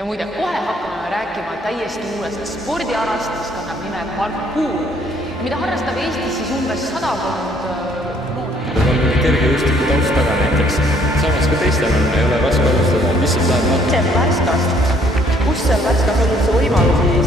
Ja muide, kohe hakkame rääkima täiesti uuest spordialast, mis kannab nime parkour, ja mida harrastab Eestis siis umbes 100 noort. On kergejõustiku taust taga näiteks. Samas ka teistel ei ole raske alustada, lihtsalt läheb Värskast. Kus seal Värskas on üldse võimalusi